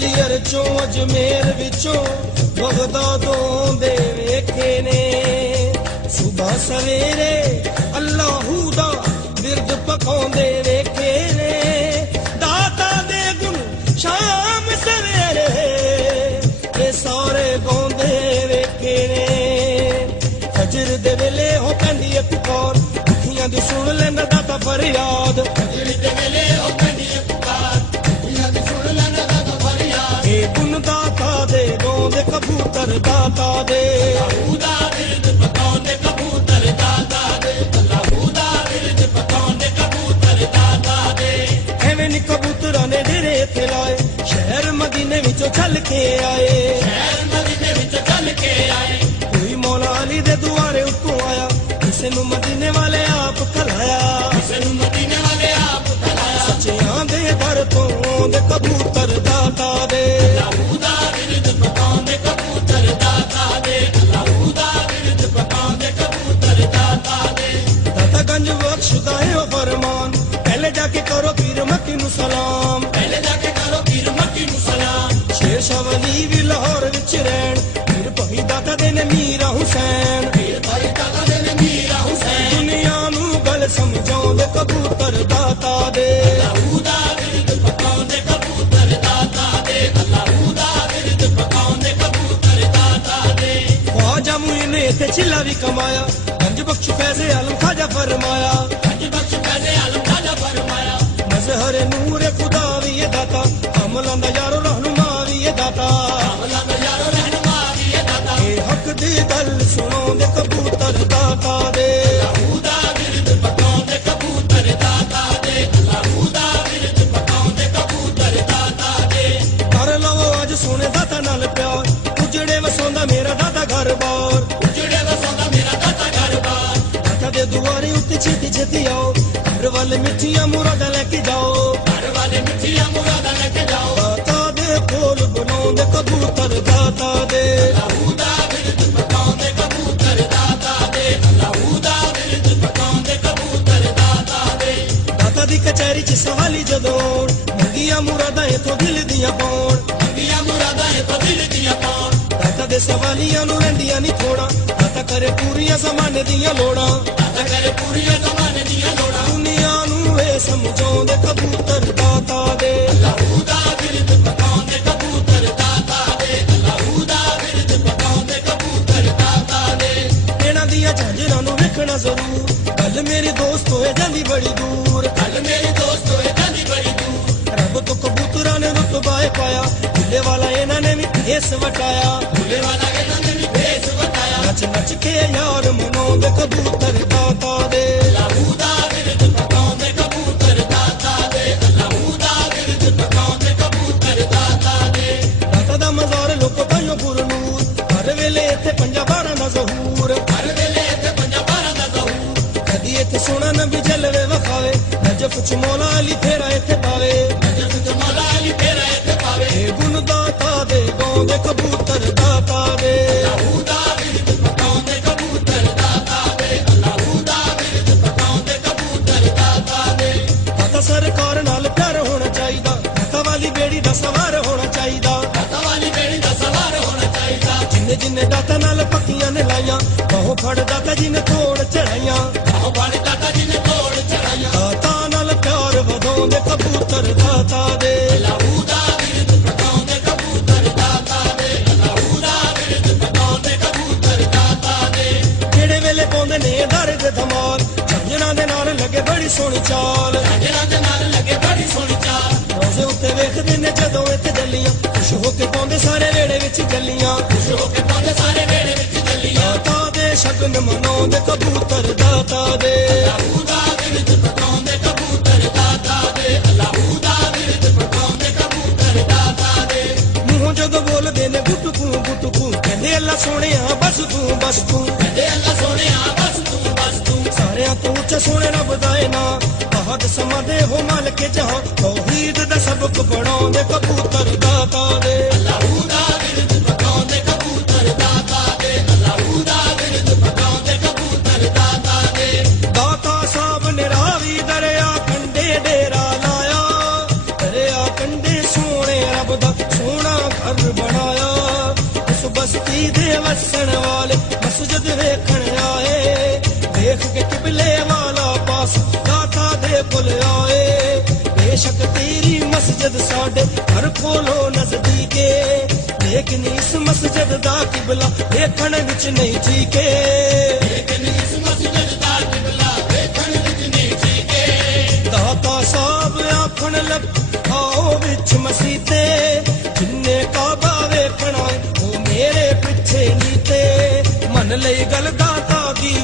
ਗਵਾਲੀਅਰ ਚੋਂ ਅਜਮੇਰ ਵਿੱਚੋਂ ਬਗਦਾਦੋਂ ਦੇ ਵੇਖੇ ਨੇ ਸੁਬਹ ਸਵੇਰੇ ਅੱਲਾਹੂ ਦਾ ਬਿਰਦ ਪਕਾਉਂਦੇ ਵੇਖੇ ਨੇ ਦਾਤਾ ਦੇ ਗੁਣ ਸ਼ਾਮ ਸਵੇਰੇ ਇਹ ਸਾਰੇ ਗਾਉਂਦੇ ਵੇਖੇ ਨੇ ਫਜਰ ਦੇ ਵੇਲੇ ਹੋ ਪੈਂਦੀ ਏ ਪੁਕਾਰ ਅੱਖੀਆਂ ਦੀ ਸੁਣ ਲੈਂਦਾ ਦਾਤਾ ਫਰਿਆਦ ਫਜਰ ਦੇ ਵੇਲੇ ਹੋ ਪੈਂਦੀ ਏ ਪੁਕਾਰ ਅੱਖੀਆਂ ਦੀ ਸੁਣ ਲੈਂਦਾ ਦਾਤਾ ਫਰਿਆਦ ਇਹ ਗੁਣ ਦਾਤਾ ਦੇ ਗਾਉਂਦੇ ਕਬੂਤਰ ਦਾਤਾ ਦੇ ਅੱਲਾਹੂ ਦਾ ਬਿਰਦ ਪਕਾਉਂਦੇ ਕਬੂਤਰ ਦਾਤਾ ਦੇ ਅੱਲਾਹੂ ਦਾ ਬਿਰਦ ਪਕਾਉਂਦੇ ਕਬੂਤਰ ਦਾਤਾ ਦੇ ਐਵੇਂ ਨੀ ਕਬੂਤਰਾਂ ਨੇ ਡੇਰੇ ਇੱਥੇ ਲਾਏ ਸ਼ਹਿਰ ਮਦੀਨੇ ਵਿੱਚੋਂ ਚੱਲ ਕੇ ਆਏ ਸ਼ਹਿਰ ਮਦੀਨੇ ਵਿੱਚੋਂ ਚੱਲ ਕੇ ਆਏ ਕੋਈ ਮੌਲਾ ਅਲੀ ਦੇ ਦੁਆਰੇ ਉੱਤੋਂ ਆਇਆ ਕਿਸੇ ਨੂੰ ਮਦੀਨੇ ਵਾਲੇ ਆਪ ਖਲਾਇਆ ਕਿਸੇ ਨੂੰ ਮਦੀਨੇ ਵਾਲੇ ਆਪ ਖਲਾਇਆ ਸੱਚਿਆਂ ਦੇ ਦਰ ਤੋਂ ਆਉਂਦੇ ਕਬੂਤਰ ਦਾਤਾ ਦੇ ਅੱਲਾਹੂ ਦਾ ਬਿਰਦ ਪਕਾਉਂਦੇ ਕਬੂਤਰ ਦਾਤਾ ਦੇ ਅੱਲਾਹੂ ਦਾ ਬਿਰਦ ਪਕਾਉਂਦੇ ਕਬੂਤਰ ਦਾਤਾ ਦੇ ਦਾਤਾ ਗੰਜ ਬਖਸ਼ਦਾ ਹੈ ਉਹ ਫਰਮਾਨ ਪਹਿਲੇ ਜਾ ਕੇ ਕਰੋ ਪੀਰ ਮੱਕੀ ਨੂੰ ਸਲਾਮ ਪਹਿਲੇ ਜਾ ਕੇ ਕਰੋ ਪੀਰ ਮੱਕੀ ਨੂੰ ਸਲਾਮ ਸ਼ੇਰ ਸ਼ਾਹ ਵਲੀ ਵੀ ਲਾਹੌਰ ਵਿੱਚ ਰਹਿਣ ਪੀਰ ਭਾਈ ਦਾਤਾ ਦੇ ਨੇ ਮੀਰਾ ਹੁਸੈਨ ਪੀਰ ਭਾਈ ਦਾਤਾ ਦੇ ਨੇ ਮੀਰਾ ਹੁਸੈਨ ਦੁਨੀਆ ਨੂੰ ਗੱਲ ਸਮਝਾਉਂਦੇ ਕਬੂਤਰ ਦਾਤਾ ਦੇ ਅੱਲਾਹੂ ਦਾ ਬਿਰਦ ਪਕਾਉਂਦੇ ਕਬੂਤਰ ਦਾਤਾ ਦੇ ਅੱਲਾਹੂ ਦਾ ਬਿਰਦ ਪਕਾਉਂਦੇ ਕਬੂਤਰ ਦਾਤਾ ਦੇ ਖਵਾਜਾ ਮੁਈਨ ਨੇ ਇੱਥੇ ਛਿੱਲਾ ਵੀ ਕਮਾਇਆ ਗੰਜ ਬਖਸ਼ ਫੈਜ਼ੇ ਆਲਮ ਖਾਜਾ ਫਰਮਾਇਆ ਗੰਜ ਬਖਸ਼ ਫੈਜ਼ੇ ਆਲਮ ਖਾਜਾ ਫਰਮਾਇਆ ਮਜ਼ਹਰ ਨੂਰ ਖੁਦਾ ਵੀ ਇਹ ਦਾਤਾ ਅਮਲਾਂ ਦਾ ਯਾਰੋ ਰਹਿਨੁਮਾ ਵੀ ਇਹ ਦਾਤਾ ਅਮਲਾਂ ਦਾ ਯਾਰੋ ਰਹਿਨੁਮਾ ਵੀ ਇਹ ਦਾਤਾ ਇਹ ਹੱਕ ਦੀ ਗੱਲ ਸੁਣਾਉਂਦੇ ਕਬੂਤਰ ਦਾਤਾ ਦੇ ਅੱਲਾਹੂ ਦਾ ਬਿਰਦ ਪਕਾਉਂਦੇ ਕਬੂਤਰ ਦਾਤਾ ਦੇ ਅੱਲਾਹੂ ਦਾ ਬਿਰਦ ਪਕਾਉਂਦੇ ਕਬੂਤਰ ਦਾਤਾ ਦੇ ਕਰ ਲਵੋ ਅੱਜ ਸੋਹਣੇ ਦਾਤਾ ਨਾਲ ਪਿਆਰ ਉਜੜੇ ਵਸਾਉਂਦਾ ਮੇਰਾ ਦਾਤਾ ਘਰ ਬਾਰ ਉਜੜੇ ਵਸਾਉਂਦਾ ਮੇਰਾ ਦਾਤਾ ਘਰ ਬਾਰ ਦਾਤਾ ਦੇ ਦੁਆਰੇ ਉੱਤੇ ਛੇਤੀ ਛੇਤੀ ਆਓ ਘਰ ਵਾਲੇ ਮਿੱਠੀਆਂ ਮੁਰਾਦਾਂ ਲੈ ਕੇ ਜਾਓ ਘਰ ਵਾਲੇ ਮਿੱਠੀਆਂ ਮੁਰਾਦਾਂ ਲੈ ਕੇ ਜਾਓ ਦਾਤਾ ਦੇ ਕੋਲ ਬਣਾਉਂਦੇ ਕਬੂਤਰ ਦਾਤਾ ਦੇ ਅੱਲਾਹੂ ਦਾ ਬਿਰਦ ਪਕਾਉਂਦੇ ਕਬੂਤਰ ਦਾਤਾ ਦੇ ਅੱਲਾਹੂ ਦਾ ਬਿਰਦ ਪਕਾਉਂਦੇ ਕਬੂਤਰ ਦਾਤਾ ਦੇ ਦਾਤਾ ਦੀ ਕਚਹਿਰੀ 'ਚ ਸਵਾਲੀ ਜਦੋਂ ਮੰਗੀਆਂ ਮੁਰਾਦਾਂ ਇਥੋਂ ਦਿਲ ਦੀਆਂ ਪਾਉਣ ਮੰਗੀਆਂ ਮੁਰਾਦਾਂ ਇਥੋਂ ਦਿਲ ਦੀਆਂ ਪਾਉਣ ਦਾਤਾ ਦੇ ਸਵਾਲੀਆਂ ਨੂੰ ਰਹਿੰਦੀਆਂ ਨਹੀਂ ਥੋੜਾ ਦਾਤਾ ਕਰੇ ਪੂਰੀਆਂ ਜ਼ਮਾਨੇ ਦੀਆਂ ਲੋੜਾਂ ਦਾਤਾ ਕਰੇ ਪੂਰੀਆਂ ਜ਼ਮਾਨੇ ਦੀਆਂ ਲੋੜਾਂ ਦੁਨੀਆ ਨੂੰ ਇਹ ਸਮਝਾਉਂਦੇ ਕਬੂਤਰ ਦਾਤਾ ਦੇ ਅੱਲਾਹੂ ਦਾ ਬਿਰਦ ਪਕਾਉਂਦੇ ਕਬੂਤਰ ਦਾਤਾ ਦੇ ਅੱਲਾਹੂ ਦਾ ਬਿਰਦ ਪਕਾਉਂਦੇ ਕਬੂਤਰ ਦਾਤਾ ਦੇ ਇਹਨਾਂ ਦੀਆਂ ਝਾਂਜਰਾਂ ਨੂੰ ਵੇਖਣਾ ਜ਼ਰੂਰ ਗੱਲ ਮੇਰੀ ਦੋਸਤ ਹੋਏ ਜਾਂਦੀ ਬੜੀ ਦੂਰ ਗੱਲ ਮੇਰੀ ਦੋਸਤ ਹੋਏ ਜਾਂਦੀ ਬੜੀ ਦੂਰ ਰੱਬ ਤੋਂ ਕਬੂਤਰਾਂ ਨੇ ਰੁਤਬਾ ਪਾਇਆ ਭੁੱਲੇ ਵਾਲਾ ਇਹਨਾਂ ਨੇ ਵੀ ਭੇਸ ਵਟਾਇਆ ਭੁੱਲੇ ਵਾਲਾ ਇਹਨਾਂ ਨੇ ਵੀ ਭੇਸ ਵਟਾਇਆ ਨੱਚ ਨੱਚ ਕੇ ਯਾਰ ਮਨਾਉਂਦੇ ਕਬੂਤਰ ਦਾਤਾ ਦੇ ਅੱਲਾਹੂ ਦਾ ਬਿਰਦ ਪਕਾਉਂਦੇ ਕਬੂਤਰ ਦਾਤਾ ਦੇ ਅੱਲਾਹੂ ਦਾ ਬਿਰਦ ਪਕਾਉਂਦੇ ਕਬੂਤਰ ਦਾਤਾ ਦੇ ਦਾਤਾ ਦਾ ਮਜ਼ਾਰ ਲੋਕੋ ਭਾਈਓ ਪੁਰਨੂਰ ਹਰ ਵੇਲੇ ਇੱਥੇ ਪੰਜਾ ਬਾਰਾਂ ਦਾ ਜ਼ਹੂਰ ਹਰ ਵੇਲੇ ਇੱਥੇ ਪੰਜਾ ਬਾਰਾਂ ਦਾ ਜ਼ਹੂਰ ਕਦੀ ਇੱਥੇ ਸੋਹਣਾ ਨਬੀ ਜਲਵੇ ਵਖਾਵੇ ਨਜਫ ਚ ਮੌਲਾ ਅਲੀ ਫੇਰਾ ਇੱਥੇ ਪਾਵੇ ਨਜਫ ਚ ਮੌਲਾ ਅਲੀ ਫੇਰਾ ਇੱਥੇ ਪਾਵੇ ਇਹ ਗੁਣ ਦਾਤਾ ਦੇ ਗਾਉਂਦੇ ਕਬੂਤਰ ਦਾਤਾ ਦੇ ਅੱਲਾਹੂ ਦਾ ਬਿਰਦ ਪਕਾਉਂਦੇ ਕਬੂਤਰ ਦਾਤਾ ਦੇ ਅੱਲਾਹੂ ਦਾ ਬਿਰਦ ਪਕਾਉਂਦੇ ਕਬੂਤਰ ਦਾਤਾ ਦੇ ਦਾਤਾ ਸਰਕਾਰ ਨਾਲ ਪਿਆਰ ਹੋਣਾ ਚਾਹੀਦਾ ਦਾਤਾ ਵਾਲੀ ਬੇੜੀ ਦਾ ਸਵਾਰ ਹੋਣਾ ਚਾਹੀਦਾ ਦਾਤਾ ਵਾਲੀ ਬੇੜੀ ਦਾ ਸਵਾਰ ਹੋਣਾ ਚਾਹੀਦਾ ਜਿੰਨੇ ਜਿੰਨੇ ਦਾਤਾ ਨਾਲ ਪੱਕੀਆਂ ਨੇ ਲਾਈਆਂ ਬਾਹੋਂ ਫੜ ਦਾਤਾ ਜੀ ਨੇ ਤੋੜ ਚੜਾਈਆਂ ਬਾਹੋਂ ਫੜ ਦਾਤਾ ਜੀ ਨੇ ਤੋੜ ਚੜਾਈਆਂ ਦਾਤਾ ਨਾਲ ਪਿਆਰ ਵਧਾਉਂਦੇ ਕਬੂਤਰ ਦਾਤਾ ਦੇ ਅੱਲਾਹੂ ਦਾ ਬਿਰਦ ਪਕਾਉਂਦੇ ਕਬੂਤਰ ਦਾਤਾ ਦੇ ਅੱਲਾਹੂ ਦਾ ਬਿਰਦ ਪਕਾਉਂਦੇ ਕਬੂਤਰ ਦਾਤਾ ਦੇ ਜਿਹੜੇ ਵੇਲੇ ਪਾਉਂਦੇ ਨੇ ਦਰਦ ਧਮਾਲ ਝਾਂਜਰਾਂ ਦੇ ਨਾਲ ਲੱਗੇ ਬੜੀ ਸੋਹਣੀ ਚਾਲ ਝਾਂਜਰਾਂ ਦੇ ਨਾਲ ਲੱਗੇ ਬੜੀ ਸੋਹਣੀ ਚਾਲ ਰੋਜ਼ੇ ਉੱਤੇ ਵੇਖਦੇ ਨੇ ਜਦੋਂ ਇੱਥੇ ਜੱਲੀਆਂ ਖੁਸ਼ ਹੋ ਕੇ ਪਾਉਂਦੇ ਸਾਰੇ ਵੇੜੇ ਵਿੱਚ ਜੱਲੀਆਂ ਖੁਸ਼ ਹੋ ਕੇ ਪਾਉਂਦੇ ਸਾਰੇ ਵੇੜੇ ਵਿੱਚ ਜੱਲੀਆਂ ਦਾਤਾ ਦੇ ਸ਼ਗਨ ਮਨਾਉਂਦੇ ਕਬੂਤਰ ਦਾਤਾ ਦੇ ਅੱਲਾਹੂ ਦਾ ਬਿਰਦ ਪਕਾਉਂਦੇ ਕਬੂਤਰ ਦਾਤਾ ਦੇ ਅੱਲਾਹੂ ਦਾ ਬਿਰਦ ਪਕਾਉਂਦੇ ਕਬੂਤਰ ਦਾਤਾ ਦੇ ਮੂੰਹੋਂ ਜਦੋਂ ਬੋਲਦੇ ਨੇ ਗੁੱਟਕੂ ਕਹਿੰਦੇ ਅੱਲਾ ਸੋਹਣਿਆ ਬਸ ਤੂੰ ਕਹਿੰਦੇ ਅੱਲਾ ਸੋਹਣਿਆ ਬਸ ਤੂੰ ਸਾਰਿਆਂ ਤੋਂ ਉੱਚਾ ਸੋਹਣੇ ਰੱਬ ਦਾ ਏ ਨਾਂ ਬਹੁਤ ਸਮਾਂ ਦੇ ਹੋ ਮਾਲਕ ਜਹਾਂ ਤੌਹੀਦ ਦਾ ਸਬਕ ਪੜਾਉਂਦੇ ਕਬੂਤਰ ਦਾਤਾ ਦੇ ਅੱਲਾਹੂ ਦਾ ਬਿਰਦ ਪਕਾਉਂਦੇ ਕਬੂਤਰ ਦਾਤਾ ਦੇ ਅੱਲਾਹੂ ਦਾ ਬਿਰਦ ਪਕਾਉਂਦੇ ਕਬੂਤਰ ਦਾਤਾ ਦੇ ਦਾਤਾ ਸਾਹਿਬ ਨੇ ਰਾਵੀ ਦਰਿਆ ਕੰਢੇ ਡੇਰਾ ਲਾਇਆ ਦਰਿਆ ਕੰਢੇ ਸੋਹਣੇ ਰੱਬ ਦਾ ਵਸਣ ਵਾਲੇ ਮਸਜਿਦ ਵੇਖਣ ਆਏ, ਵੇਖ ਕੇ ਕਿਬਲੇ ਵਾਲਾ ਪਾਸ ਦਾਤਾ ਦੇ ਕੋਲ ਆਏ। ਬੇਸ਼ੱਕ ਤੇਰੀ ਮਸਜਿਦ ਸਾਡੇ ਘਰ ਕੋਲੋਂ ਨਜ਼ਦੀਕੇ, ਲੇਕਿਨ ਇਸ ਮਸਜਿਦ ਦਾ ਕਿਬਲਾ ਵੇਖਣ ਵਿੱਚ ਨਹੀਂ ਠੀਕੇ। ਲੇਕਿਨ ਇਸ ਮਸਜਿਦ ਦਾ ਕਿਬਲਾ ਵੇਖਣ ਵਿੱਚ ਨਹੀਂ ਠੀਕੇ। ਦਾਤਾ ਸਾਹਿਬ ਆਖਣ ਲੱਗ ਆਓ ਵਿੱਚ ਮਸੀਤੇ, ਜਿੰਨੇ ਕਾਬਾ ਵੇਖਣਾ ਉਹ ਮੇਰੇ ਪਿੱਛੇ ਨੀਤੇ। ਮੰਨ ਲਈ ਗੱਲ ਦਾਤਾ ਦੀ